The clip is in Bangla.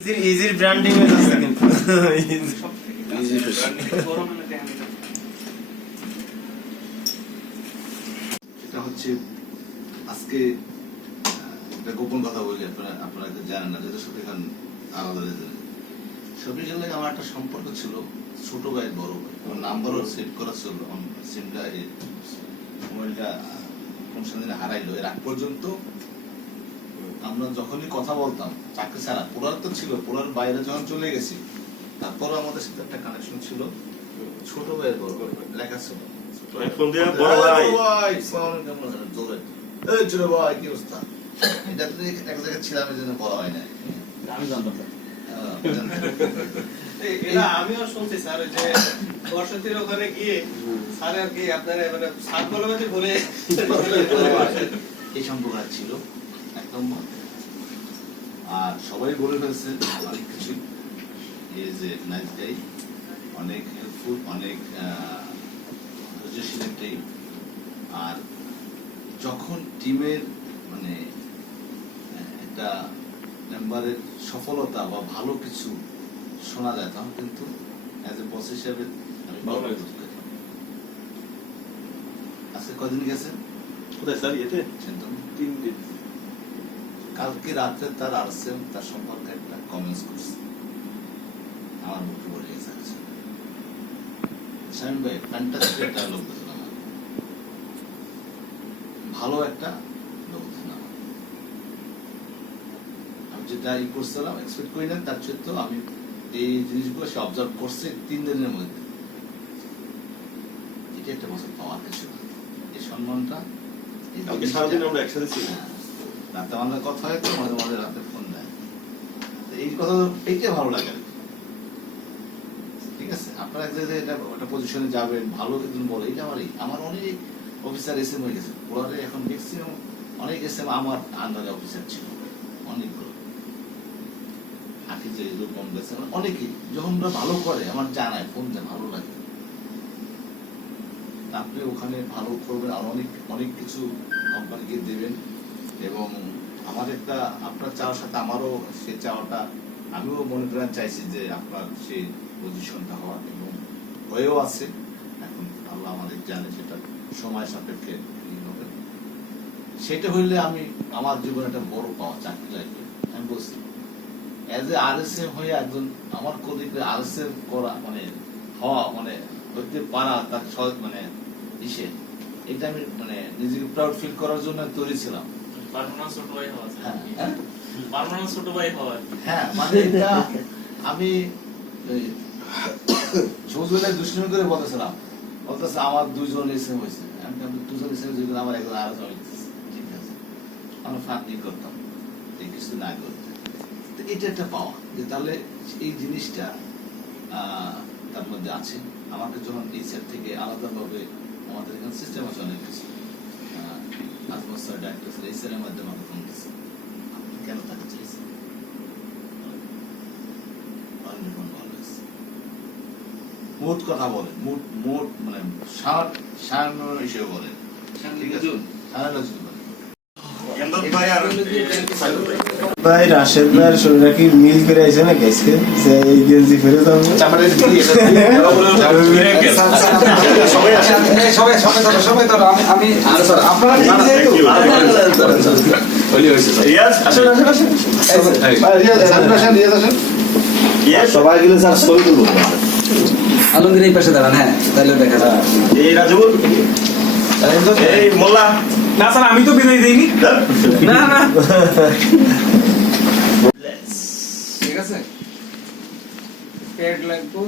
ইজির ব্র্যান্ডিং হয়ে যাচ্ছে কিন্তু এটা হচ্ছে আজকে একটা গোপন কথা বলি, আপনারা জানেন না, যেটা সত্যি কারণ আলাদা শফিকের লাগে আমার একটা সম্পর্ক ছিল, ছোট ভাই বড় ভাই, আমার নাম্বারও সেভ করা ছিল, সিমটা মোবাইলটা কোন দিনে হারাইলো। এর আগ পর্যন্ত আমরা যখনই কথা বলতাম চাকরি ছাড়া, পোড়ার তো ছিল, পোড়ার বাইরে যখন চলে গেছি তারপরও আমাদের সাথে একটা কানেকশন ছিল, ছোট ভাইয়ের বড় লেখা ছিল আমিও শুনছি স্যার যে বর্ষতির ওখানে গিয়ে স্যার আর কি আপনার মানে সাত বলে ঘুরে এই সম্পর্ক ছিল একদম। আর সবাই বলে ফেলছে অনেক কিছু, এই যে নাইস গাই, অনেক হেল্পফুল, অনেক ধৈর্যশীল একটাই। আর যখন টিমের মানে একটা মেম্বারের সফলতা বা ভালো কিছু শোনা যায় তখন কিন্তু অ্যাজ এ বস হিসেবে আমি ভালো লাগে। আজকে কদিন গেছেন? কোথায় স্যার? ইয়েতে 3 দিন। কালকে রাতে তার আরসেম তার সম্পর্কে একটা কমেন্টস করছে, আমার মুখে বলে গেছে শামীম ভাই ফ্যান্টাস্টিক একটা লোক দেখলাম, আমার ভালো একটা লোক দেখলাম। আমি যেটা করছিলাম এক্সপেক্ট করি না, তার চেয়ে তো আমি এই জিনিসগুলো সে অবজার্ভ করছে 3 দিনের মধ্যে। এটা একটা বছর পাওয়ার কিছু না, এই সম্মানটা সারাদিন আমরা একসাথে ছিলাম, রাতে আমাদের কথা হয় তো, মাঝে মাঝে রাতে ফোন দেয়, এই কথা এইটা ভালো লাগে। ঠিক আছে, আপনারা একটা পজিশনে যাবেন, ভালো কিছু বলে, এটা আমার অনেক অফিসার এসএম হয়ে গেছে ওরা এখন ম্যাক্সিমাম, অনেক এসএম আমার আন্ডারে অফিসার ছিল, অনেকগুলো হাফিজে এরকম গেছে, অনেকেই যখন ওরা ভালো করে আমার জানায়, ফোন দেয়, ভালো লাগে। আপনি ওখানে ভালো করবেন, আর অনেক অনেক কিছু কোম্পানিকে দেবেন। এবং আমার একটা আপনার চাওয়ার সাথে আমারও সে চাওয়াটা, আমিও মনে করেন চাইছি যে আপনার সেই পজিশনটা হওয়ার, এবং হয়েও আছে। এখন আল্লাহ আমাদের জানে সেটা সময় সাপেক্ষে হবে। সেটা হইলে আমি আমার জীবনে একটা বড় পাওয়া, চাকরি লাগবে। আমি বলছি অ্যাজ এ আরএসএম হয়ে একজন আমার কলিগকে আরএসএম করা মানে হওয়া মানে হইতে পারা, তার সহজ মানে হিসেবে এটা আমি মানে নিজেকে প্রাউড ফিল করার জন্য তৈরি ছিলাম। আমি দুষ্টামি করে বলতেছিলাম, বলতেছে আমার 2 জন এসএম হয়েছে, আমি 2 জন এসএম যেগুলো আমার একজন আরো ঠিক আছে, আমরা ফান্ডিং করতাম এই কিছু না করতে। এটা একটা পাওয়া যে তাহলে এই জিনিসটা তার মধ্যে আছে। আমাকে যখন এই সেট থেকে আলাদাভাবে আমাদের এখানে সিস্টেম আছে অনেক কিছু, কেন তাকে চাইছে মোট কথা বলেন, মোট মানে সারান্ন হিসেবে বলেন, ঠিক আছে? ভাই রাশেদ ভাইয়ের শরীরে কি মিল করে আইছে না গেছে যে এই গেঞ্জি ফেরত হবে সবাই তো আমি আপনারা সবাই গেলে স্যার ছবি তুলবো। আলমগীর এই পাশে দাঁড়ান, হ্যাঁ তাহলে দেখা যায়। এই রাজুল, এই মোল্লা, না স্যার আমি তো বিদায় দিইনি। না না ঠিক আছে, পেড লাগবো।